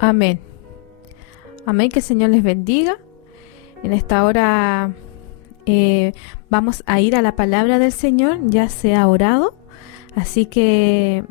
Amén. Amén, que el Señor les bendiga. En esta hora vamos a ir a la palabra del Señor, ya se ha orado, así que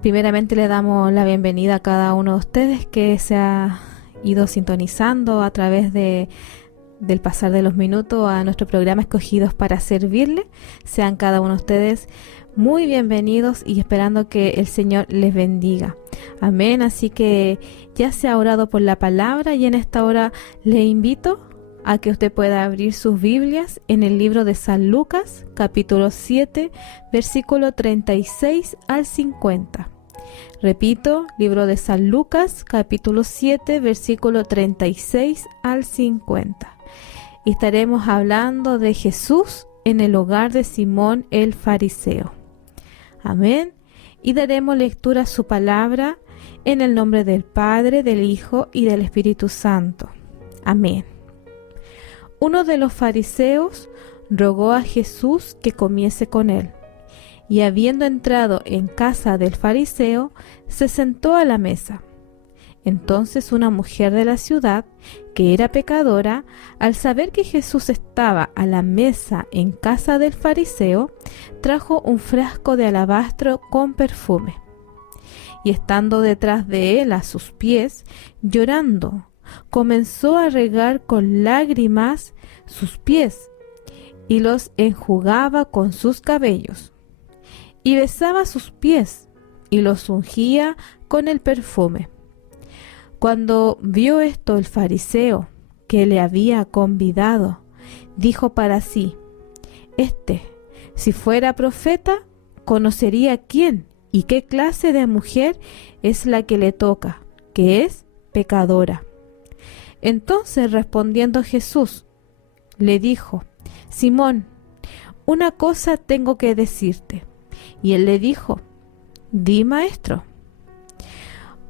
primeramente le damos la bienvenida a cada uno de ustedes que se ha ido sintonizando a través del pasar de los minutos a nuestro programa Escogidos para Servirle. Sean cada uno de ustedes muy bienvenidos y esperando que el Señor les bendiga. Amén. Así que ya se ha orado por la palabra y en esta hora le invito a que usted pueda abrir sus Biblias en el libro de San Lucas, capítulo 7, versículo 36 al 50. Repito, libro de San Lucas, capítulo 7, versículo 36 al 50. Y estaremos hablando de Jesús en el hogar de Simón el fariseo. Amén. Y daremos lectura a su palabra en el nombre del Padre, del Hijo y del Espíritu Santo. Amén. Uno de los fariseos rogó a Jesús que comiese con él, y habiendo entrado en casa del fariseo, se sentó a la mesa. Entonces una mujer de la ciudad, que era pecadora, al saber que Jesús estaba a la mesa en casa del fariseo, trajo un frasco de alabastro con perfume. Y estando detrás de él a sus pies, llorando, comenzó a regar con lágrimas sus pies, y los enjugaba con sus cabellos. Y besaba sus pies, y los ungía con el perfume. Cuando vio esto el fariseo, que le había convidado, dijo para sí: si fuera profeta, conocería quién y qué clase de mujer es la que le toca, que es pecadora. Entonces, respondiendo Jesús, le dijo: Simón, una cosa tengo que decirte. Y él le dijo: Di, maestro.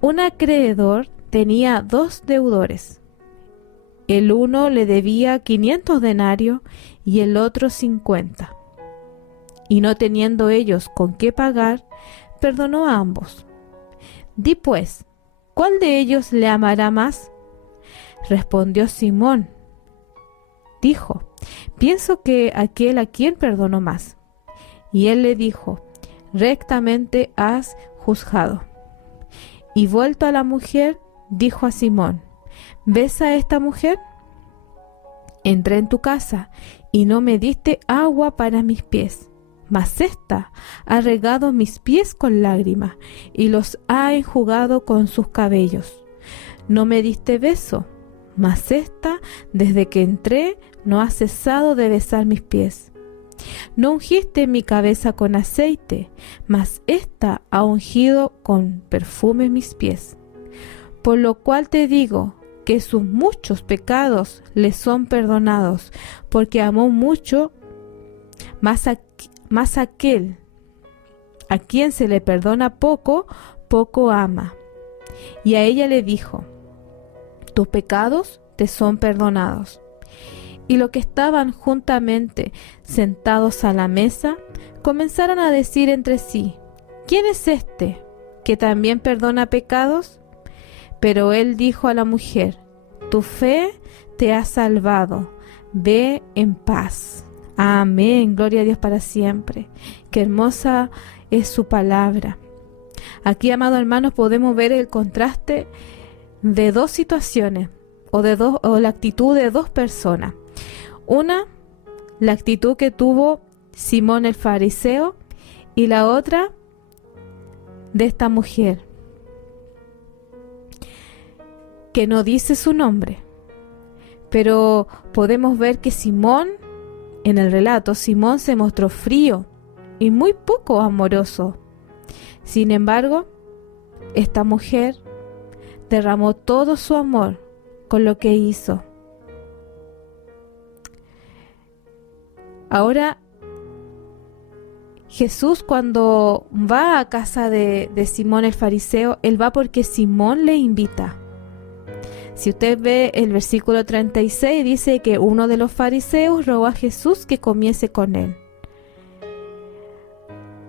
Un acreedor tenía 2 deudores. El uno le debía 500 denarios y el otro 50. Y no teniendo ellos con qué pagar, perdonó a ambos. Di pues, ¿cuál de ellos le amará más? Respondió Simón. Dijo: pienso que aquel a quien perdonó más. Y él le dijo: rectamente has juzgado. Y vuelto a la mujer, dijo a Simón: ¿ves a esta mujer? Entré en tu casa y no me diste agua para mis pies, mas ésta ha regado mis pies con lágrimas y los ha enjugado con sus cabellos. No me diste beso, mas ésta, desde que entré, no ha cesado de besar mis pies. No ungiste mi cabeza con aceite, mas ésta ha ungido con perfume mis pies. Por lo cual te digo que sus muchos pecados le son perdonados, porque amó mucho, más aquel a quien se le perdona poco, poco ama. Y a ella le dijo: tus pecados te son perdonados. Y los que estaban juntamente sentados a la mesa comenzaron a decir entre sí: ¿quién es este que también perdona pecados? Pero él dijo a la mujer: tu fe te ha salvado, ve en paz. Amén, gloria a Dios para siempre. Qué hermosa es su palabra. Aquí, amados hermanos, podemos ver el contraste de 2 situaciones o la actitud de 2 personas. Una, la actitud que tuvo Simón el fariseo, y la otra de esta mujer, que no dice su nombre, pero podemos ver que Simón, en el relato, Simón se mostró frío y muy poco amoroso. Sin embargo, esta mujer derramó todo su amor con lo que hizo. Ahora, Jesús, cuando va a casa de Simón el fariseo, él va porque Simón le invita. Si usted ve el versículo 36, dice que uno de los fariseos rogó a Jesús que comiese con él.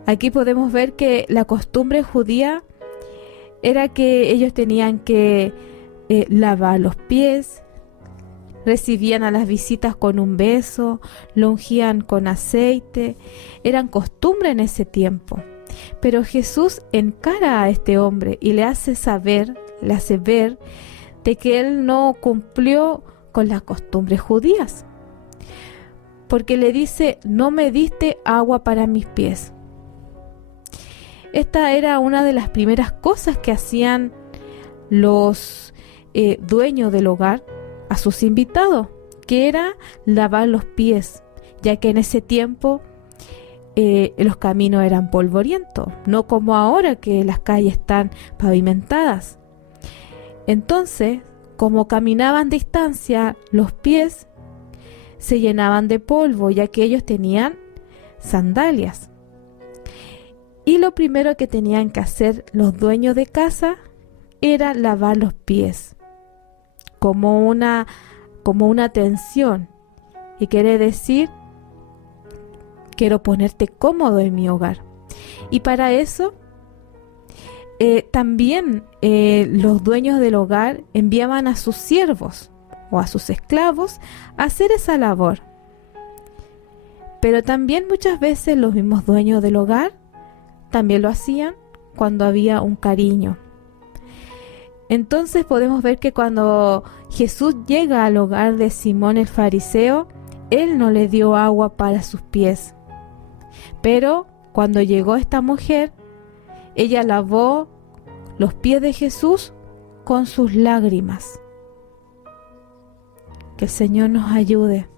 Aquí podemos ver que la costumbre judía era que ellos tenían que lavar los pies, recibían a las visitas con un beso, lo ungían con aceite. Eran costumbre en ese tiempo. Pero Jesús encara a este hombre y le hace ver de que él no cumplió con las costumbres judías. Porque le dice: no me diste agua para mis pies. Esta era una de las primeras cosas que hacían los dueños del hogar a sus invitados, que era lavar los pies, ya que en ese tiempo los caminos eran polvorientos, no como ahora que las calles están pavimentadas. Entonces, como caminaban distancia, los pies se llenaban de polvo, ya que ellos tenían sandalias. Y lo primero que tenían que hacer los dueños de casa era lavar los pies, como una atención, y quiere decir: quiero ponerte cómodo en mi hogar. Y para eso también los dueños del hogar enviaban a sus siervos o a sus esclavos a hacer esa labor. Pero también muchas veces los mismos dueños del hogar también lo hacían cuando había un cariño. Entonces podemos ver que cuando Jesús llega al hogar de Simón el fariseo, él no le dio agua para sus pies. Pero cuando llegó esta mujer, ella lavó los pies de Jesús con sus lágrimas. Que el Señor nos ayude.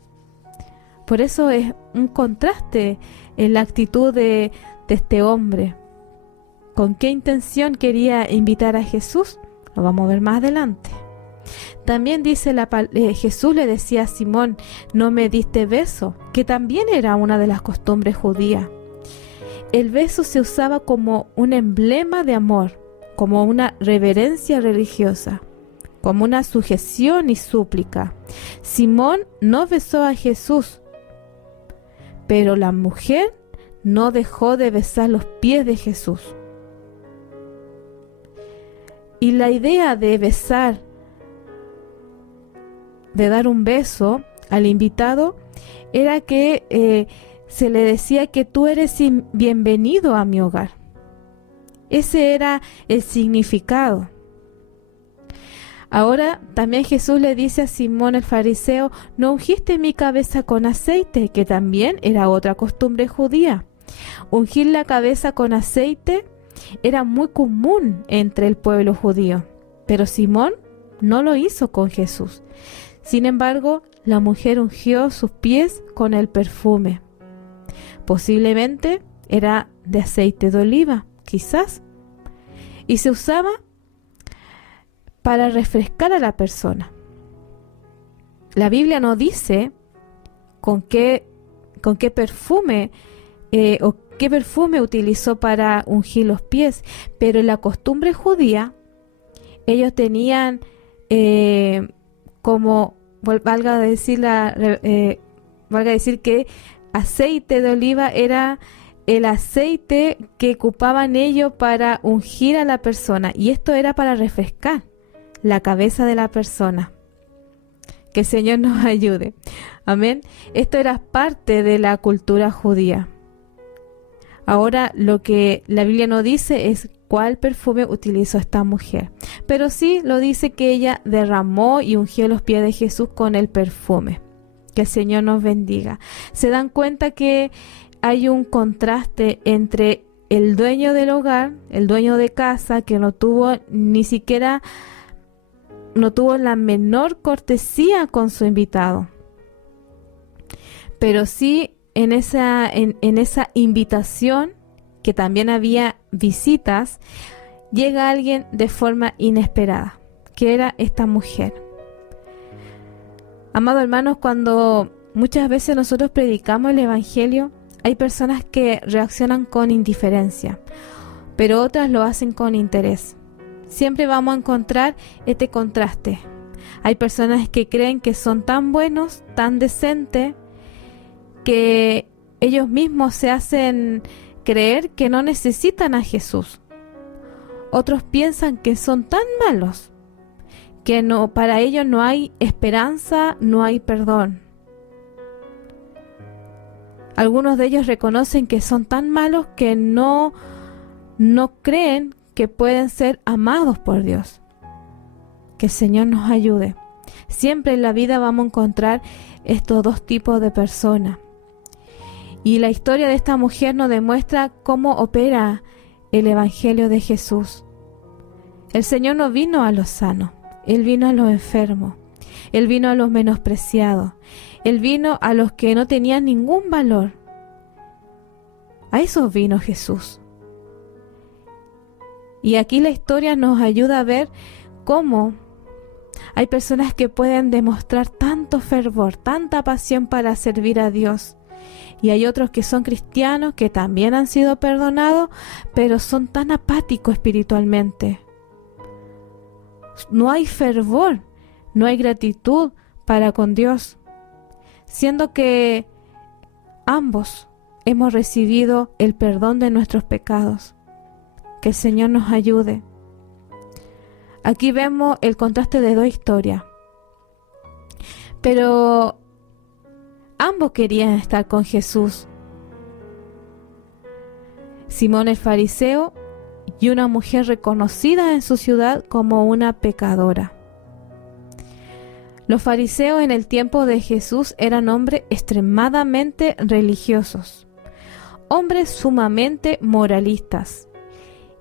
Por eso es un contraste en la actitud de este hombre. ¿Con qué intención quería invitar a Jesús? Lo vamos a ver más adelante. También dice Jesús le decía a Simón: no me diste beso, que también era una de las costumbres judías. El beso se usaba como un emblema de amor, como una reverencia religiosa, como una sujeción y súplica. Simón no besó a Jesús, pero la mujer no dejó de besar los pies de Jesús. Y la idea de besar, de dar un beso al invitado, era que se le decía que tú eres bienvenido a mi hogar. Ese era el significado. Ahora también Jesús le dice a Simón el fariseo: no ungiste mi cabeza con aceite, que también era otra costumbre judía. Ungir la cabeza con aceite era muy común entre el pueblo judío, pero Simón no lo hizo con Jesús. Sin embargo, la mujer ungió sus pies con el perfume. Posiblemente era de aceite de oliva, quizás, y se usaba para refrescar a la persona. La Biblia no dice con qué perfume o qué perfume utilizó para ungir los pies, pero en la costumbre judía ellos tenían valga decir que aceite de oliva era el aceite que ocupaban ellos para ungir a la persona, y esto era para refrescar la cabeza de la persona. Que el Señor nos ayude. Amén. Esto era parte de la cultura judía. Ahora lo que la Biblia no dice es cuál perfume utilizó esta mujer, pero sí lo dice que ella derramó y ungió los pies de Jesús con el perfume. Que el Señor nos bendiga. ¿Se dan cuenta que hay un contraste entre el dueño del hogar, el dueño de casa, que no tuvo la menor cortesía con su invitado? Pero sí en esa invitación, que también había visitas, llega alguien de forma inesperada, que era esta mujer. Amados hermanos, cuando muchas veces nosotros predicamos el Evangelio, hay personas que reaccionan con indiferencia, pero otras lo hacen con interés. Siempre vamos a encontrar este contraste. Hay personas que creen que son tan buenos, tan decentes, que ellos mismos se hacen creer que no necesitan a Jesús. Otros piensan que son tan malos que no, para ellos no hay esperanza, no hay perdón. Algunos de ellos reconocen que son tan malos que no creen que pueden ser amados por Dios. Que el Señor nos ayude. Siempre en la vida vamos a encontrar estos dos tipos de personas. Y la historia de esta mujer nos demuestra cómo opera el Evangelio de Jesús. El Señor no vino a los sanos, Él vino a los enfermos, Él vino a los menospreciados, Él vino a los que no tenían ningún valor. A esos vino Jesús. Y aquí la historia nos ayuda a ver cómo hay personas que pueden demostrar tanto fervor, tanta pasión para servir a Dios. Y hay otros que son cristianos, que también han sido perdonados, pero son tan apáticos espiritualmente. No hay fervor, no hay gratitud para con Dios, siendo que ambos hemos recibido el perdón de nuestros pecados. Que el Señor nos ayude. Aquí vemos el contraste de dos historias, pero ambos querían estar con Jesús. Simón el fariseo y una mujer reconocida en su ciudad como una pecadora. Los fariseos en el tiempo de Jesús eran hombres extremadamente religiosos, hombres sumamente moralistas,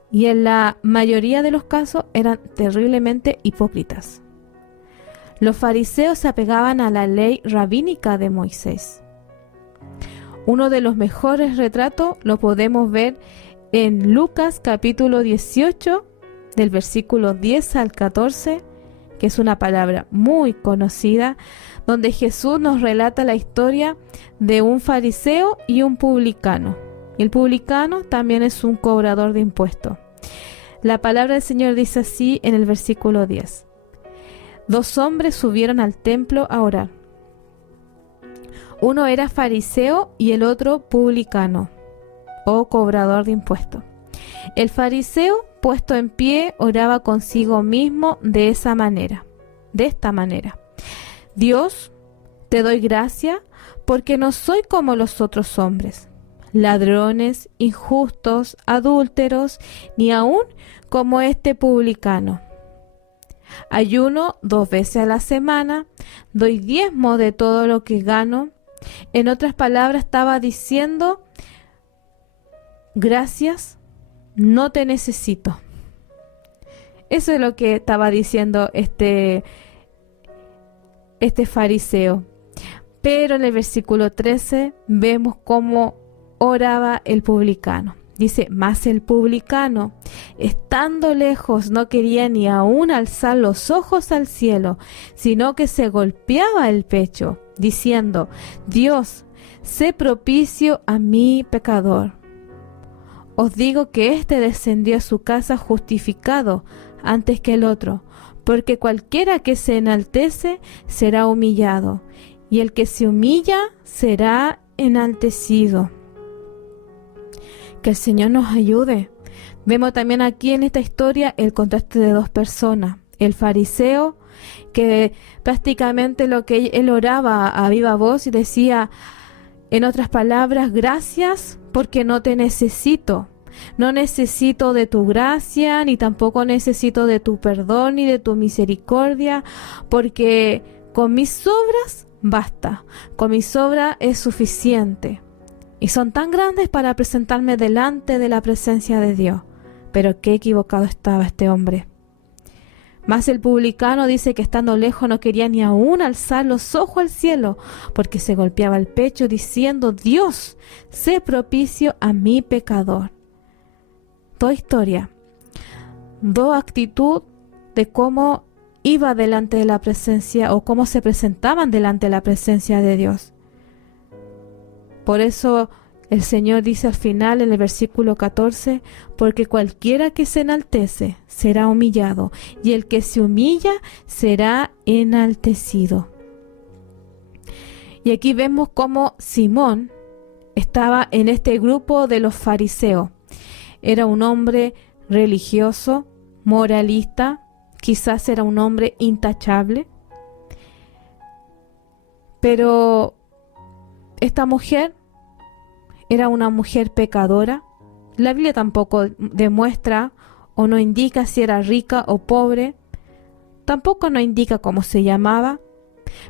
y en la mayoría de los casos eran terriblemente hipócritas. Los fariseos se apegaban a la ley rabínica de Moisés. Uno de los mejores retratos lo podemos ver en Lucas capítulo 18, del versículo 10 al 14, que es una palabra muy conocida, donde Jesús nos relata la historia de un fariseo y un publicano. Y el publicano también es un cobrador de impuestos. La palabra del Señor dice así en el versículo 10. 2 hombres subieron al templo a orar. Uno era fariseo y el otro publicano, o cobrador de impuestos. El fariseo, puesto en pie, oraba consigo mismo de esta manera. Dios, te doy gracia porque no soy como los otros hombres, ladrones, injustos, adúlteros, ni aun como este publicano. Ayuno 2 veces a la semana, doy diezmo de todo lo que gano. En otras palabras, estaba diciendo, gracias, no te necesito. Eso es lo que estaba diciendo este fariseo. Pero en el versículo 13 vemos cómo oraba el publicano. Dice, mas el publicano, estando lejos, no quería ni aún alzar los ojos al cielo, sino que se golpeaba el pecho, diciendo, Dios, sé propicio a mí pecador. Os digo que éste descendió a su casa justificado antes que el otro, porque cualquiera que se enaltece será humillado, y el que se humilla será enaltecido. Que el Señor nos ayude. Vemos también aquí en esta historia el contraste de 2 personas. El fariseo, que prácticamente lo que él oraba a viva voz y decía, en otras palabras, gracias porque no te necesito. No necesito de tu gracia, ni tampoco necesito de tu perdón, ni de tu misericordia, porque con mis obras basta, con mis obras es suficiente. Y son tan grandes para presentarme delante de la presencia de Dios. Pero qué equivocado estaba este hombre. Mas el publicano dice que estando lejos no quería ni aún alzar los ojos al cielo, porque se golpeaba el pecho diciendo, Dios, sé propicio a mi pecador. 2 historias, 2 actitud de cómo iba delante de la presencia o cómo se presentaban delante de la presencia de Dios. Por eso el Señor dice al final en el versículo 14, porque cualquiera que se enaltece será humillado, y el que se humilla será enaltecido. Y aquí vemos cómo Simón estaba en este grupo de los fariseos. Era un hombre religioso, moralista, quizás era un hombre intachable. Pero esta mujer era una mujer pecadora. La Biblia tampoco demuestra o no indica si era rica o pobre. Tampoco nos indica cómo se llamaba.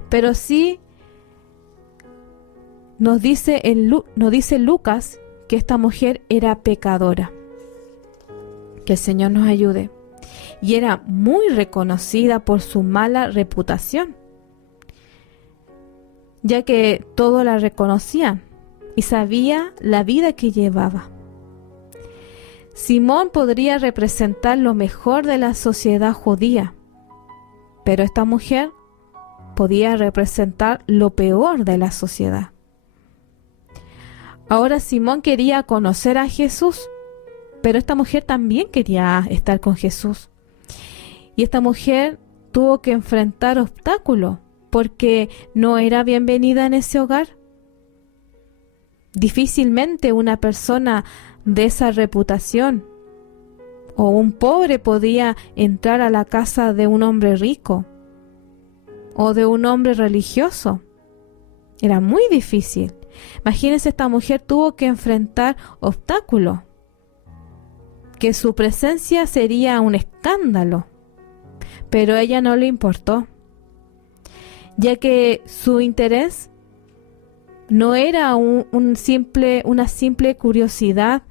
Pero sí nos dice Lucas que esta mujer era pecadora. Que el Señor nos ayude. Y era muy reconocida por su mala reputación, ya que todos la reconocían y sabía la vida que llevaba. Simón podría representar lo mejor de la sociedad judía, pero esta mujer podía representar lo peor de la sociedad. Ahora Simón quería conocer a Jesús, pero esta mujer también quería estar con Jesús. Y esta mujer tuvo que enfrentar obstáculos porque no era bienvenida en ese hogar. Difícilmente una persona de esa reputación o un pobre podía entrar a la casa de un hombre rico o de un hombre religioso. Era muy difícil. Imagínense, esta mujer tuvo que enfrentar obstáculos, que su presencia sería un escándalo, pero a ella no le importó, ya que su interés no era una simple curiosidad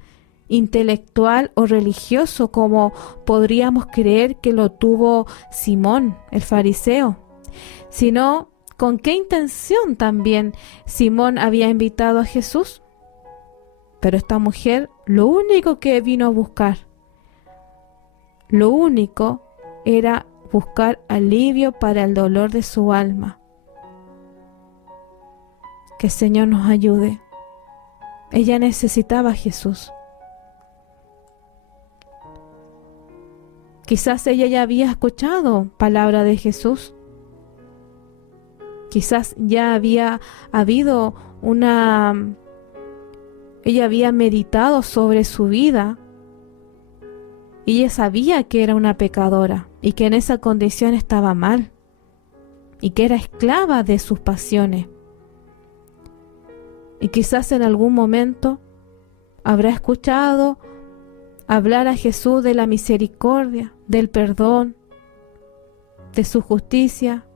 intelectual o religioso como podríamos creer que lo tuvo Simón, el fariseo, sino con qué intención también Simón había invitado a Jesús. Pero esta mujer lo único que vino a buscar, lo único era buscar alivio para el dolor de su alma. Que el Señor nos ayude. Ella necesitaba a Jesús. Quizás ella ya había escuchado palabra de Jesús. Quizás ya había habido ella había meditado sobre su vida y ella sabía que era una pecadora y que en esa condición estaba mal y que era esclava de sus pasiones. Y quizás en algún momento habrá escuchado hablar a Jesús de la misericordia, del perdón, de su justicia.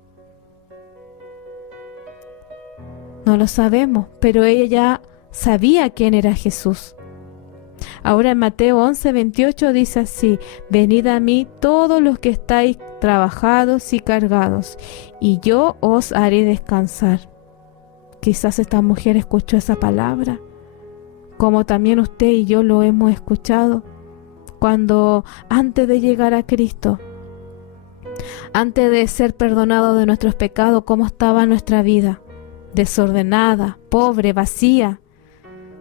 No lo sabemos, pero ella ya sabía quién era Jesús. Ahora en Mateo 11:28 dice así: venid a mí todos los que estáis trabajados y cargados, y yo os haré descansar. Quizás esta mujer escuchó esa palabra, como también usted y yo lo hemos escuchado, cuando antes de llegar a Cristo, antes de ser perdonados de nuestros pecados, cómo estaba nuestra vida, desordenada, pobre, vacía,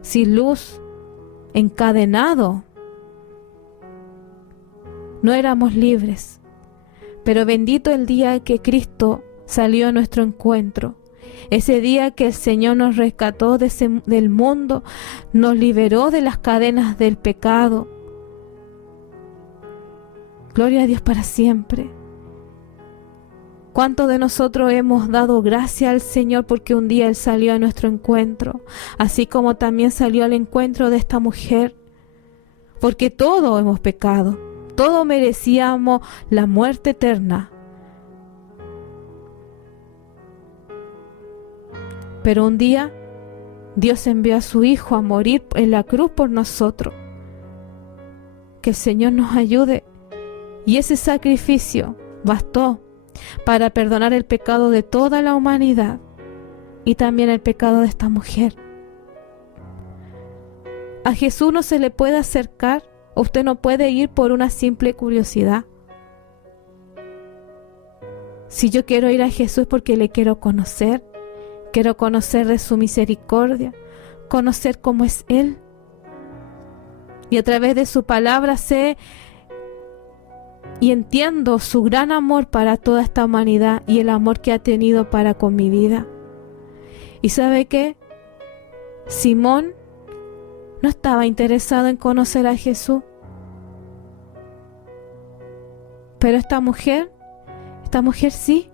sin luz, encadenado. No éramos libres, pero bendito el día que Cristo salió a nuestro encuentro. Ese día que el Señor nos rescató del mundo, nos liberó de las cadenas del pecado. Gloria a Dios para siempre. ¿Cuántos de nosotros hemos dado gracias al Señor porque un día Él salió a nuestro encuentro, así como también salió al encuentro de esta mujer? Porque todos hemos pecado, todos merecíamos la muerte eterna. Pero un día Dios envió a su Hijo a morir en la cruz por nosotros. Que el Señor nos ayude. Y ese sacrificio bastó para perdonar el pecado de toda la humanidad y también el pecado de esta mujer. A Jesús no se le puede acercar, usted no puede ir por una simple curiosidad. Si yo quiero ir a Jesús porque le quiero conocer de su misericordia, conocer cómo es Él. Y a través de su palabra sé y entiendo su gran amor para toda esta humanidad y el amor que ha tenido para con mi vida. ¿Y sabe qué? Simón no estaba interesado en conocer a Jesús. Pero esta mujer sí.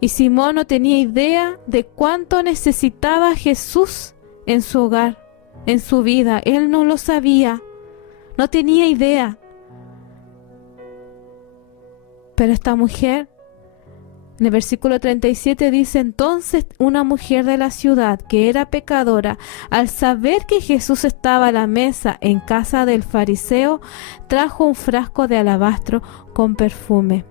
Y Simón no tenía idea de cuánto necesitaba a Jesús en su hogar, en su vida. Él no lo sabía, no tenía idea. Pero esta mujer, en el versículo 37 dice: entonces una mujer de la ciudad que era pecadora, al saber que Jesús estaba a la mesa en casa del fariseo, trajo un frasco de alabastro con perfume.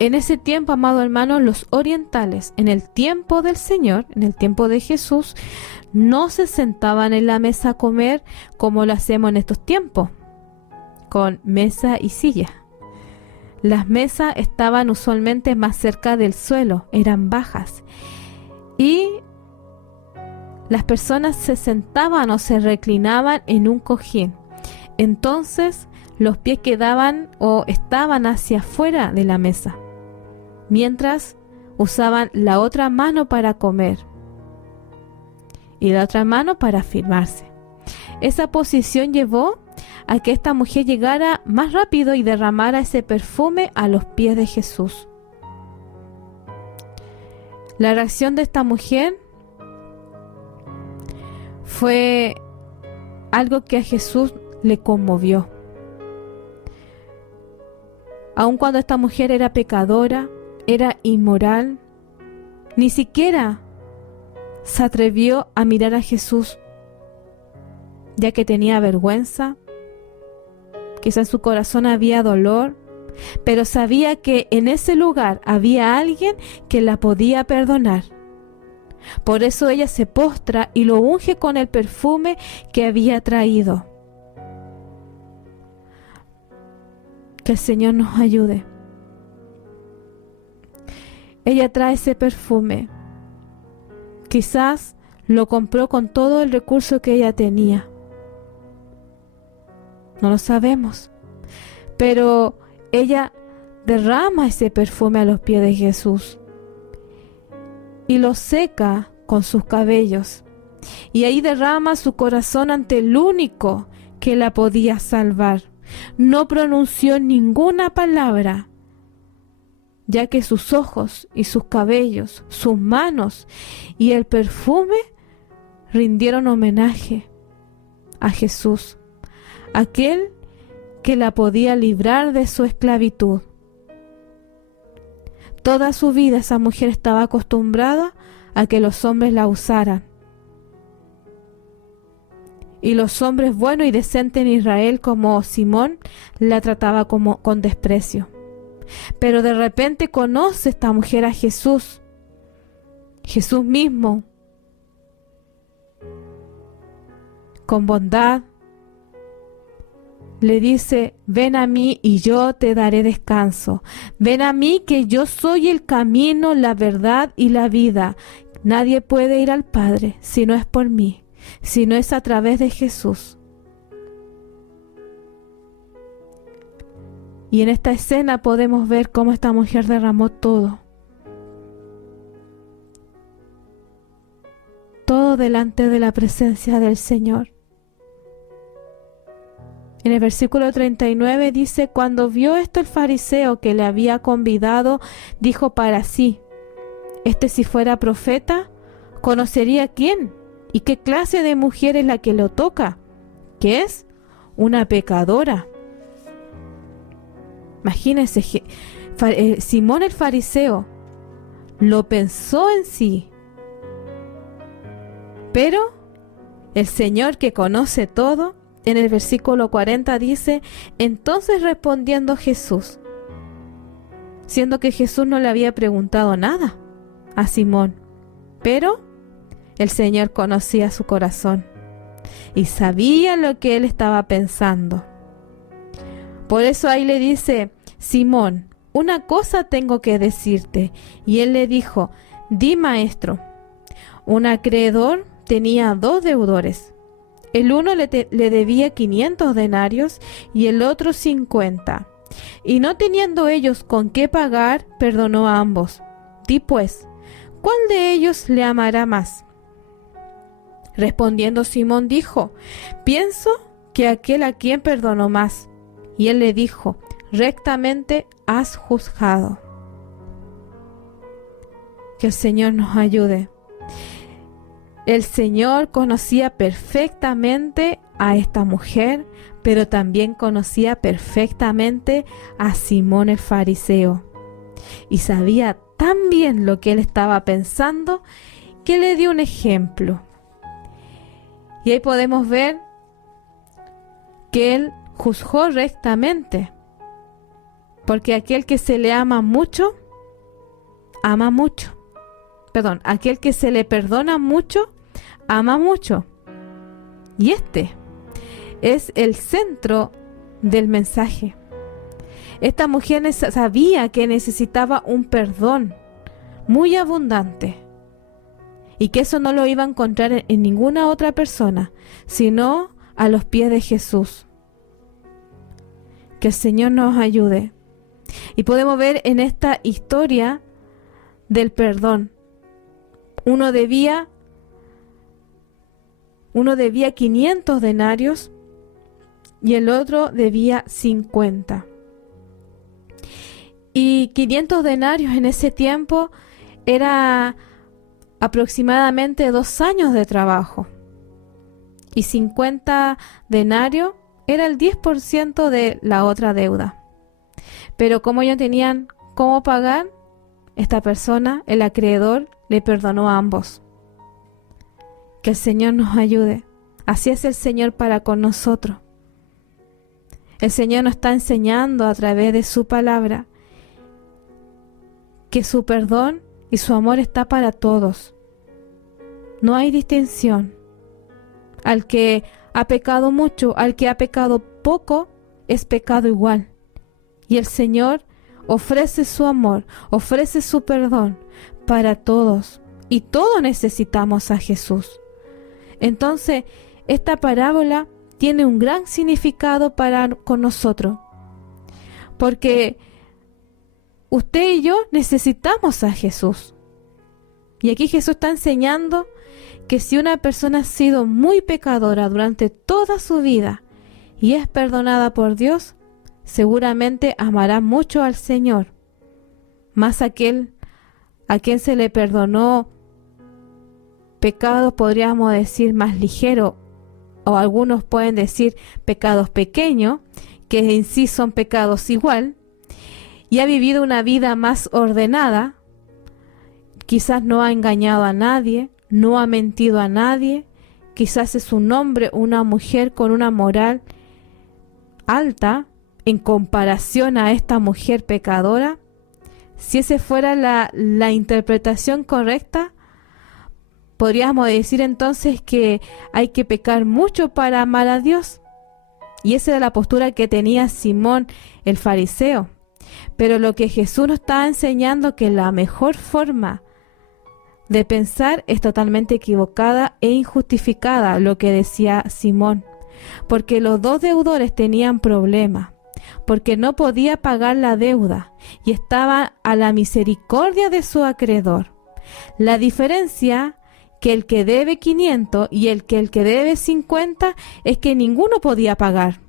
En ese tiempo, amado hermano, los orientales, en el tiempo del Señor, en el tiempo de Jesús, no se sentaban en la mesa a comer como lo hacemos en estos tiempos, con mesa y silla. Las mesas estaban usualmente más cerca del suelo, eran bajas, y las personas se sentaban o se reclinaban en un cojín. Entonces los pies quedaban o estaban hacia afuera de la mesa, mientras usaban la otra mano para comer y la otra mano para afirmarse. Esa posición llevó a que esta mujer llegara más rápido y derramara ese perfume a los pies de Jesús. La reacción de esta mujer fue algo que a Jesús le conmovió. Aun cuando esta mujer era pecadora, era inmoral, ni siquiera se atrevió a mirar a Jesús, ya que tenía vergüenza. Quizá en su corazón había dolor, pero sabía que en ese lugar había alguien que la podía perdonar. Por eso ella se postra y lo unge con el perfume que había traído. Que el Señor nos ayude. Ella trae ese perfume. Quizás lo compró con todo el recurso que ella tenía. No lo sabemos. Pero ella derrama ese perfume a los pies de Jesús y lo seca con sus cabellos. Y ahí derrama su corazón ante el único que la podía salvar. No pronunció ninguna palabra, ya que sus ojos y sus cabellos, sus manos y el perfume rindieron homenaje a Jesús, aquel que la podía librar de su esclavitud. Toda su vida esa mujer estaba acostumbrada a que los hombres la usaran. Y los hombres buenos y decentes en Israel, como Simón, la trataba con desprecio. Pero de repente conoce esta mujer a Jesús, Jesús mismo, con bondad, le dice: ven a mí y yo te daré descanso. Ven a mí que yo soy el camino, la verdad y la vida. Nadie puede ir al Padre si no es por mí, si no es a través de Jesús. Y en esta escena podemos ver cómo esta mujer derramó todo. Todo delante de la presencia del Señor. En el versículo 39 dice: cuando vio esto el fariseo que le había convidado, dijo para sí: si fuera profeta, conocería quién y qué clase de mujer es la que lo toca, que es una pecadora. Imagínense, Simón el fariseo lo pensó en sí, pero el Señor, que conoce todo, en el versículo 40 dice: entonces respondiendo Jesús, siendo que Jesús no le había preguntado nada a Simón, pero el Señor conocía su corazón y sabía lo que él estaba pensando. Por eso ahí le dice: Simón, una cosa tengo que decirte. Y él le dijo: di, maestro. Un acreedor tenía 2 deudores. El uno le debía 500 denarios y el otro 50. Y no teniendo ellos con qué pagar, perdonó a ambos. Di pues, ¿cuál de ellos le amará más? Respondiendo Simón dijo: pienso que aquel a quien perdonó más. Y él le dijo: rectamente has juzgado. Que el Señor nos ayude. El Señor conocía perfectamente a esta mujer, pero también conocía perfectamente a Simón el fariseo. Y sabía tan bien lo que él estaba pensando que le dio un ejemplo. Y ahí podemos ver que él juzgó rectamente. Porque aquel que se le ama mucho, ama mucho. Perdón, aquel que se le perdona mucho, ama mucho. Y este es el centro del mensaje. Esta mujer sabía que necesitaba un perdón muy abundante y que eso no lo iba a encontrar en ninguna otra persona, sino a los pies de Jesús. Que el Señor nos ayude. Y podemos ver en esta historia del perdón. Uno debía 500 denarios y el otro debía 50. Y 500 denarios en ese tiempo era aproximadamente 2 años de trabajo. Y 50 denarios era el 10% de la otra deuda. Pero como ellos tenían cómo pagar, esta persona, el acreedor, le perdonó a ambos. Que el Señor nos ayude. Así es el Señor para con nosotros. El Señor nos está enseñando a través de su palabra que su perdón y su amor está para todos. No hay distinción. Al que ha pecado mucho, al que ha pecado poco, es pecado igual. Y el Señor ofrece su amor, ofrece su perdón para todos. Y todos necesitamos a Jesús. Entonces, esta parábola tiene un gran significado con nosotros. Porque usted y yo necesitamos a Jesús. Y aquí Jesús está enseñando que si una persona ha sido muy pecadora durante toda su vida y es perdonada por Dios, seguramente amará mucho al Señor. Más aquel a quien se le perdonó pecados, podríamos decir, más ligeros, o algunos pueden decir pecados pequeños, que en sí son pecados igual, y ha vivido una vida más ordenada, quizás no ha engañado a nadie, no ha mentido a nadie, quizás es un hombre o una mujer con una moral alta en comparación a esta mujer pecadora. Si esa fuera la interpretación correcta, podríamos decir entonces que hay que pecar mucho para amar a Dios. Y esa era la postura que tenía Simón el fariseo. Pero lo que Jesús nos está enseñando, que la mejor forma de pensar es totalmente equivocada e injustificada, lo que decía Simón. Porque los dos deudores tenían problemas, porque no podía pagar la deuda y estaba a la misericordia de su acreedor. La diferencia que el que debe 500 y el que debe 50 es que ninguno podía pagar.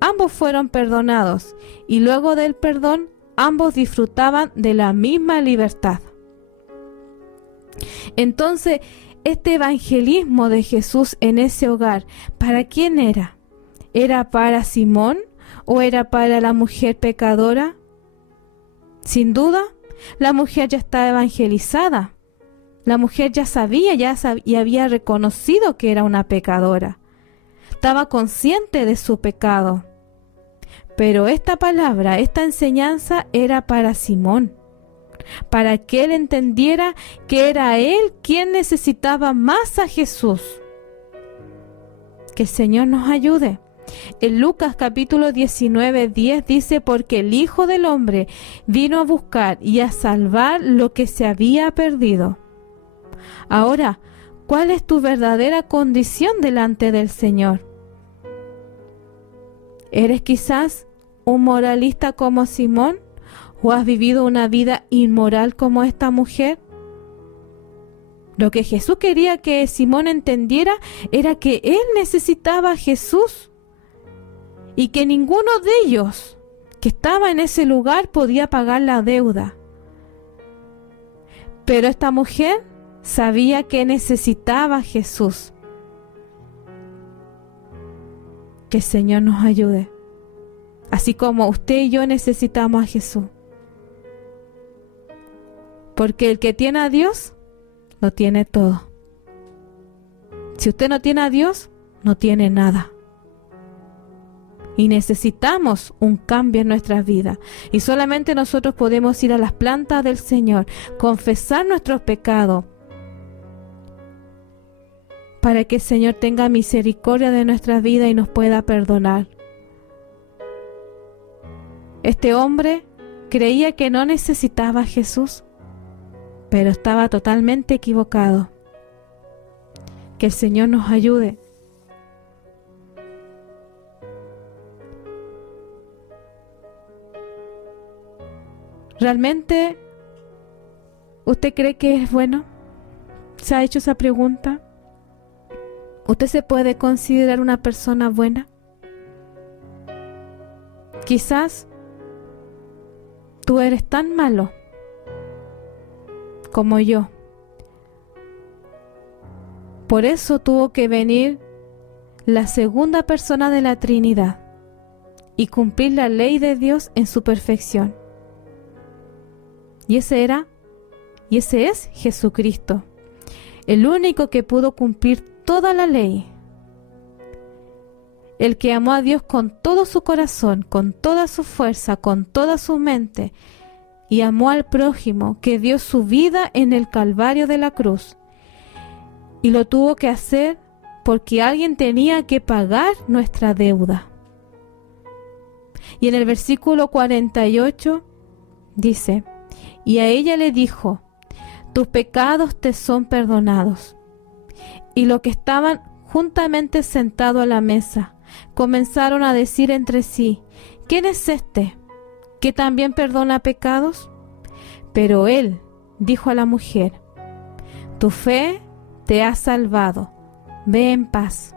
Ambos fueron perdonados y luego del perdón ambos disfrutaban de la misma libertad. Entonces, este evangelismo de Jesús en ese hogar, ¿para quién era? ¿Era para Simón o era para la mujer pecadora? Sin duda, la mujer ya estaba evangelizada. La mujer ya sabía y había reconocido que era una pecadora. Estaba consciente de su pecado. Pero esta palabra, esta enseñanza era para Simón, para que él entendiera que era él quien necesitaba más a Jesús. Que el Señor nos ayude. En Lucas capítulo 19:10 dice: porque el Hijo del Hombre vino a buscar y a salvar lo que se había perdido. Ahora, ¿cuál es tu verdadera condición delante del Señor? ¿Eres quizás un moralista como Simón? ¿O has vivido una vida inmoral como esta mujer? Lo que Jesús quería que Simón entendiera era que él necesitaba a Jesús. y que ninguno de ellos que estaba en ese lugar podía pagar la deuda. Pero esta mujer sabía que necesitaba a Jesús. Que el Señor nos ayude, así como usted y yo necesitamos a Jesús. Porque el que tiene a Dios, lo tiene todo. Si usted no tiene a Dios, no tiene nada. Y necesitamos un cambio en nuestras vidas. Y solamente nosotros podemos ir a las plantas del Señor, confesar nuestros pecados, para que el Señor tenga misericordia de nuestras vidas y nos pueda perdonar. Este hombre creía que no necesitaba a Jesús, pero estaba totalmente equivocado. Que el Señor nos ayude. ¿Realmente usted cree que es bueno? ¿Se ha hecho esa pregunta? ¿Usted se puede considerar una persona buena? Quizás tú eres tan malo como yo. Por eso tuvo que venir la segunda persona de la Trinidad y cumplir la ley de Dios en su perfección. Y ese es Jesucristo, el único que pudo cumplir toda la ley. El que amó a Dios con todo su corazón, con toda su fuerza, con toda su mente, y amó al prójimo, que dio su vida en el Calvario de la cruz. Y lo tuvo que hacer porque alguien tenía que pagar nuestra deuda. Y en el versículo 48 dice: y a ella le dijo: tus pecados te son perdonados. Y los que estaban juntamente sentados a la mesa comenzaron a decir entre sí: ¿quién es este que también perdona pecados? Pero él dijo a la mujer: tu fe te ha salvado, ve en paz.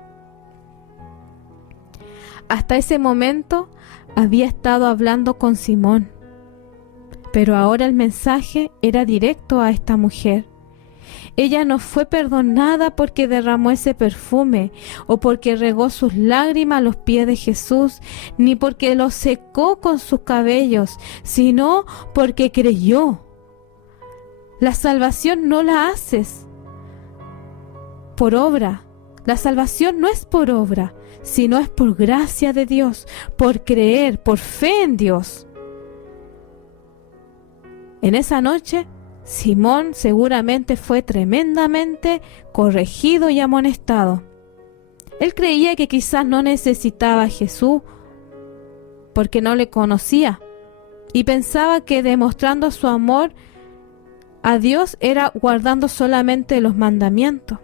Hasta ese momento había estado hablando con Simón, pero ahora el mensaje era directo a esta mujer. Ella no fue perdonada porque derramó ese perfume, o porque regó sus lágrimas a los pies de Jesús, ni porque los secó con sus cabellos, sino porque creyó. La salvación no la haces por obra. La salvación no es por obra, sino es por gracia de Dios, por creer, por fe en Dios. En esa noche, Simón seguramente fue tremendamente corregido y amonestado. Él creía que quizás no necesitaba a Jesús porque no le conocía, y pensaba que demostrando su amor a Dios era guardando solamente los mandamientos.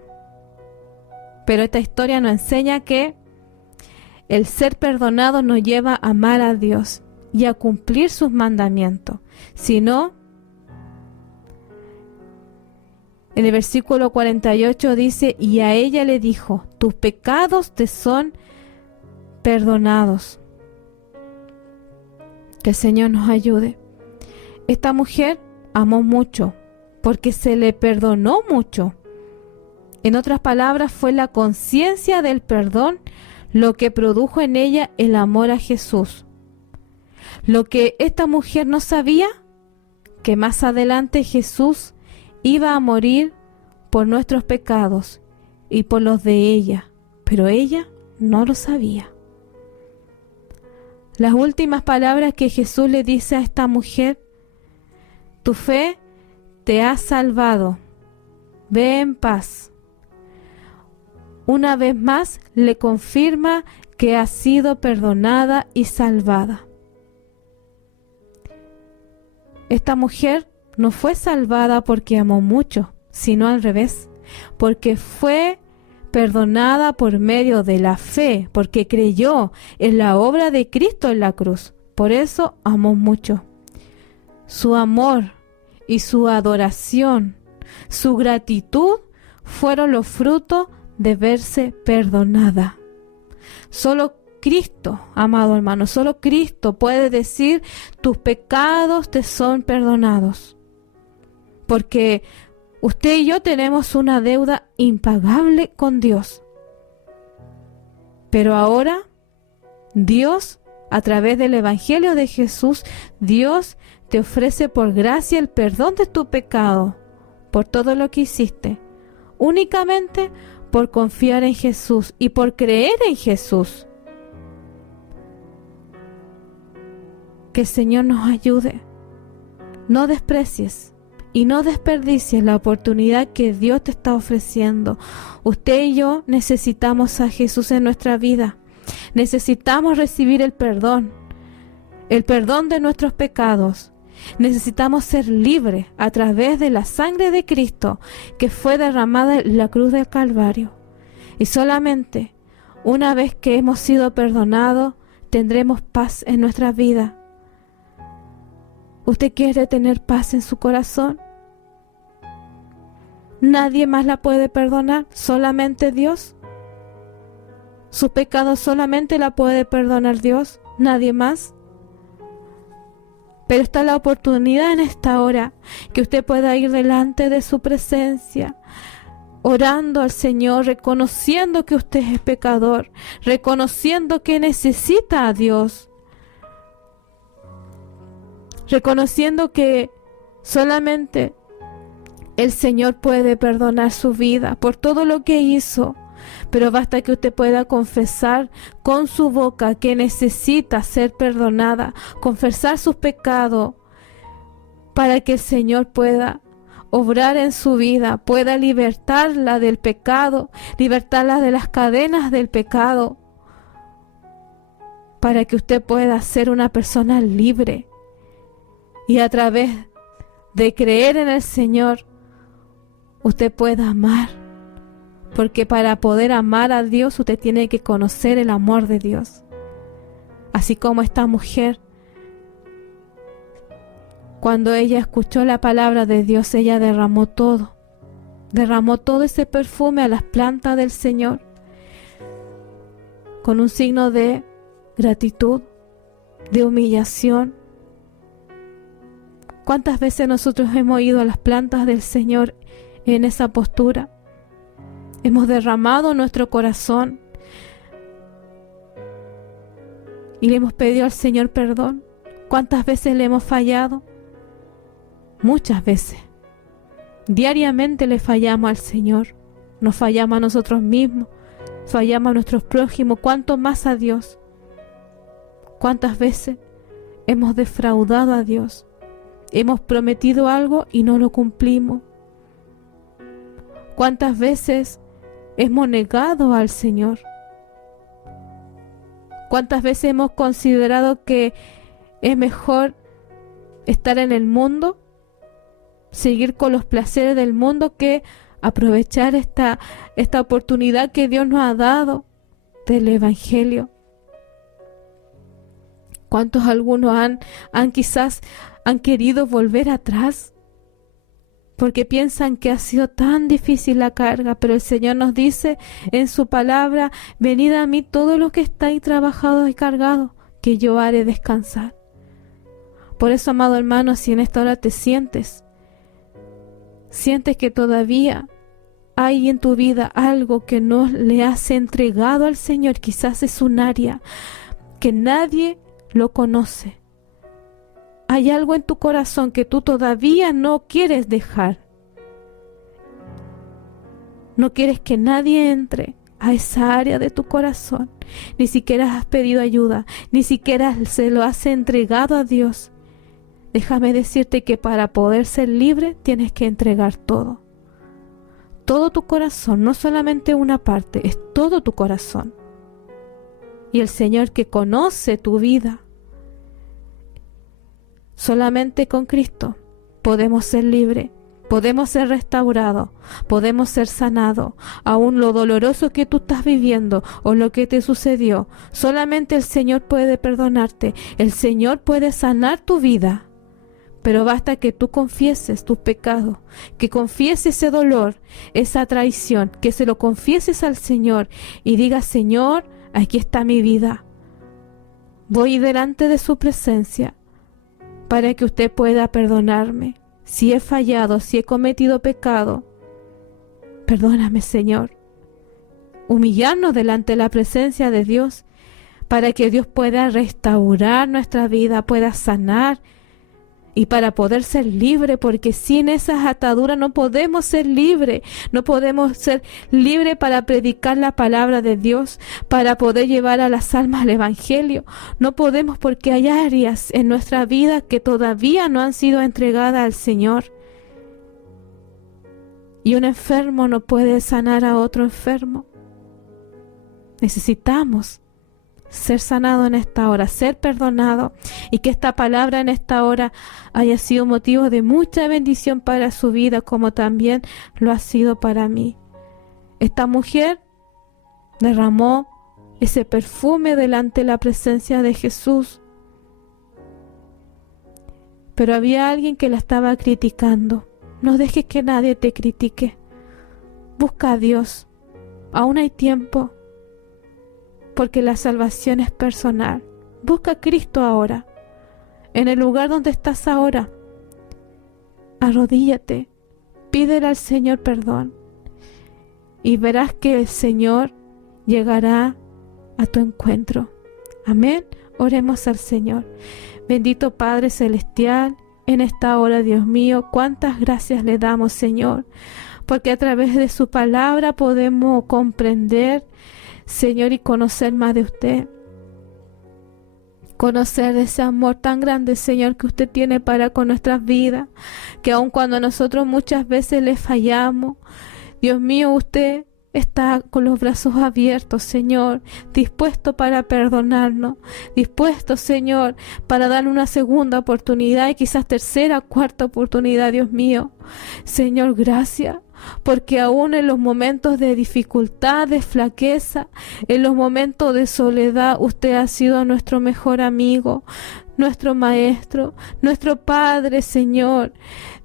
Pero esta historia nos enseña que el ser perdonado nos lleva a amar a Dios y a cumplir sus mandamientos, sino en el versículo 48 dice: y a ella le dijo: tus pecados te son perdonados. Que el Señor nos ayude. Esta mujer amó mucho porque se le perdonó mucho. En otras palabras, fue la conciencia del perdón lo que produjo en ella el amor a Jesús. Lo que esta mujer no sabía, que más adelante Jesús iba a morir por nuestros pecados y por los de ella, pero ella no lo sabía. Las últimas palabras que Jesús le dice a esta mujer: tu fe te ha salvado, ve en paz. Una vez más le confirma que ha sido perdonada y salvada. Esta mujer no fue salvada porque amó mucho, sino al revés, porque fue perdonada por medio de la fe, porque creyó en la obra de Cristo en la cruz. Por eso amó mucho. Su amor y su adoración, su gratitud fueron los frutos de verse perdonada. Solo Cristo, amado hermano, solo Cristo puede decir: tus pecados te son perdonados. Porque usted y yo tenemos una deuda impagable con Dios. Pero ahora, Dios, a través del Evangelio de Jesús, Dios te ofrece por gracia el perdón de tu pecado, por todo lo que hiciste, únicamente por confiar en Jesús y por creer en Jesús. Que el Señor nos ayude. No desprecies y no desperdicies la oportunidad que Dios te está ofreciendo. Usted y yo necesitamos a Jesús en nuestra vida. Necesitamos recibir el perdón de nuestros pecados. Necesitamos ser libres a través de la sangre de Cristo que fue derramada en la cruz del Calvario. Y solamente una vez que hemos sido perdonados, tendremos paz en nuestra vida. ¿Usted quiere tener paz en su corazón? Nadie más la puede perdonar, solamente Dios. Sus pecados solamente la puede perdonar Dios, nadie más. Pero está la oportunidad en esta hora que usted pueda ir delante de su presencia, orando al Señor, reconociendo que usted es pecador, reconociendo que necesita a Dios, reconociendo que solamente el Señor puede perdonar su vida por todo lo que hizo. Pero basta que usted pueda confesar con su boca que necesita ser perdonada, confesar sus pecados, para que el Señor pueda obrar en su vida, pueda libertarla del pecado, libertarla de las cadenas del pecado, para que usted pueda ser una persona libre. Y a través de creer en el Señor, usted pueda amar. Porque para poder amar a Dios, usted tiene que conocer el amor de Dios. Así como esta mujer, cuando ella escuchó la palabra de Dios, ella derramó todo ese perfume a las plantas del Señor, con un signo de gratitud, de humillación. ¿Cuántas veces nosotros hemos ido a las plantas del Señor en esa postura? Hemos derramado nuestro corazón y le hemos pedido al Señor perdón. ¿Cuántas veces le hemos fallado? Muchas veces. Diariamente le fallamos al Señor. Nos fallamos a nosotros mismos, fallamos a nuestros prójimos. ¿Cuánto más a Dios? ¿Cuántas veces hemos defraudado a Dios? Hemos prometido algo y no lo cumplimos. ¿Cuántas veces hemos negado al Señor? ¿Cuántas veces hemos considerado que es mejor estar en el mundo, seguir con los placeres del mundo, que aprovechar esta oportunidad que Dios nos ha dado del Evangelio? ¿Cuántos algunos quizás han querido volver atrás? Porque piensan que ha sido tan difícil la carga, pero el Señor nos dice en su palabra: venid a mí todos los que estáis trabajados y cargados, que yo haré descansar. Por eso, amado hermano, si en esta hora te sientes que todavía hay en tu vida algo que no le has entregado al Señor, quizás es un área que nadie lo conoce. Hay algo en tu corazón que tú todavía no quieres dejar. No quieres que nadie entre a esa área de tu corazón. Ni siquiera has pedido ayuda, ni siquiera se lo has entregado a Dios. Déjame decirte que para poder ser libre tienes que entregar todo. Todo tu corazón, no solamente una parte, es todo tu corazón. Y el Señor, que conoce tu vida, solamente con Cristo podemos ser libres, podemos ser restaurados, podemos ser sanados. Aún lo doloroso que tú estás viviendo o lo que te sucedió, solamente el Señor puede perdonarte, el Señor puede sanar tu vida. Pero basta que tú confieses tus pecados, que confieses ese dolor, esa traición, que se lo confieses al Señor y digas: Señor, aquí está mi vida, voy delante de su presencia para que usted pueda perdonarme. Si he fallado, si he cometido pecado, perdóname, Señor. Humillarnos delante de la presencia de Dios para que Dios pueda restaurar nuestra vida, pueda sanar y para poder ser libre, porque sin esas ataduras no podemos ser libres, no podemos ser libres para predicar la palabra de Dios, para poder llevar a las almas al Evangelio. No podemos porque hay áreas en nuestra vida que todavía no han sido entregadas al Señor. Y un enfermo no puede sanar a otro enfermo. Necesitamos ser sanado en esta hora, ser perdonado, y que esta palabra en esta hora haya sido motivo de mucha bendición para su vida, como también lo ha sido para mí. Esta mujer derramó ese perfume delante de la presencia de Jesús, pero había alguien que la estaba criticando. No dejes que nadie te critique. Busca a Dios. Aún hay tiempo, porque la salvación es personal. Busca a Cristo ahora, en el lugar donde estás ahora. Arrodíllate, pídele al Señor perdón y verás que el Señor llegará a tu encuentro. Amén. Oremos al Señor. Bendito Padre Celestial, en esta hora, Dios mío, cuántas gracias le damos, Señor, porque a través de su palabra podemos comprender, Señor, y conocer más de usted. Conocer ese amor tan grande, Señor, que usted tiene para con nuestras vidas, que aun cuando nosotros muchas veces le fallamos, Dios mío, usted está con los brazos abiertos, Señor, dispuesto para perdonarnos, dispuesto, Señor, para darle una segunda oportunidad y quizás tercera, cuarta oportunidad, Dios mío. Señor, gracias. Porque aún en los momentos de dificultad, de flaqueza, en los momentos de soledad, usted ha sido nuestro mejor amigo, nuestro maestro, nuestro Padre, Señor.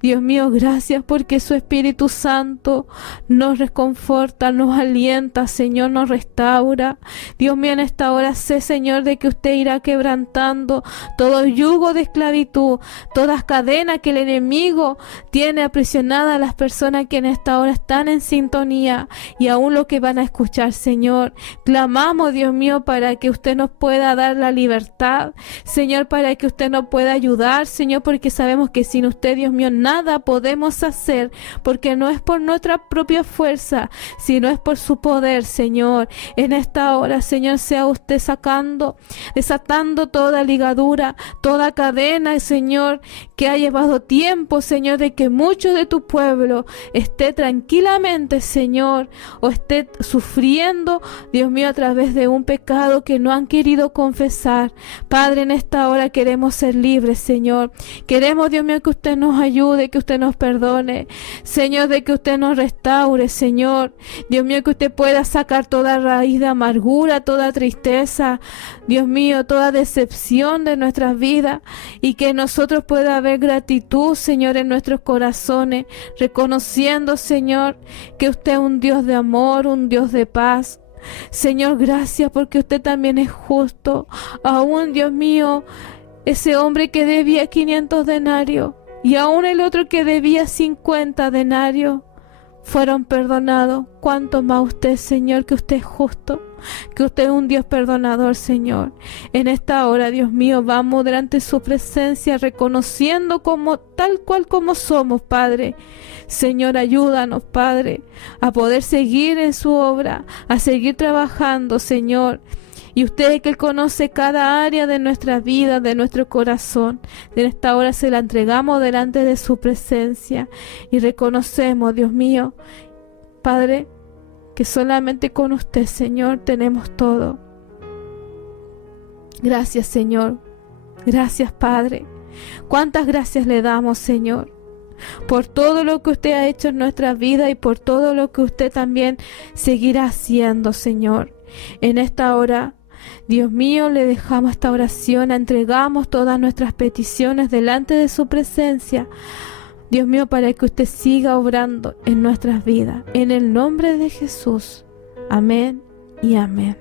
Dios mío, gracias porque su Espíritu Santo nos reconforta, nos alienta, Señor, nos restaura. Dios mío, en esta hora sé, Señor, de que usted irá quebrantando todo yugo de esclavitud, todas cadenas que el enemigo tiene aprisionadas a las personas que en esta hora están en sintonía y aún lo que van a escuchar, Señor. Clamamos, Dios mío, para que usted nos pueda dar la libertad, Señor, para que usted nos pueda ayudar, Señor, porque sabemos que sin usted, Dios mío, nada podemos hacer, porque no es por nuestra propia fuerza, sino es por su poder, Señor. En esta hora, Señor, sea usted desatando toda ligadura, toda cadena, Señor, que ha llevado tiempo, Señor, de que mucho de tu pueblo esté tranquilamente, Señor, o esté sufriendo, Dios mío, a través de un pecado que no han querido confesar. Padre, en esta hora queremos ser libres, Señor. Queremos, Dios mío, que usted nos ayude, que usted nos perdone, Señor, de que usted nos restaure, Señor. Dios mío, que usted pueda sacar toda raíz de amargura, toda tristeza, Dios mío, toda decepción de nuestras vidas, y que nosotros pueda haber gratitud, Señor, en nuestros corazones, reconociendo, Señor, que usted es un Dios de amor, un Dios de paz. Señor, gracias porque usted también es justo. Aún, Dios mío, ese hombre que debía 500 denarios y aún el otro que debía 50 denarios fueron perdonados. ¿Cuánto más usted, Señor, que usted es justo, que usted es un Dios perdonador, Señor? En esta hora, Dios mío, vamos delante de su presencia reconociendo como tal cual como somos, Padre. Señor, ayúdanos, Padre, a poder seguir en su obra, a seguir trabajando, Señor. Y usted, que Él conoce cada área de nuestra vida, de nuestro corazón, en esta hora se la entregamos delante de su presencia y reconocemos, Dios mío, Padre, que solamente con usted, Señor, tenemos todo. Gracias, Señor. Gracias, Padre. Cuántas gracias le damos, Señor, por todo lo que usted ha hecho en nuestra vida y por todo lo que usted también seguirá haciendo, Señor. En esta hora, Dios mío, le dejamos esta oración, entregamos todas nuestras peticiones delante de su presencia, Dios mío, para que usted siga obrando en nuestras vidas. En el nombre de Jesús. Amén y amén.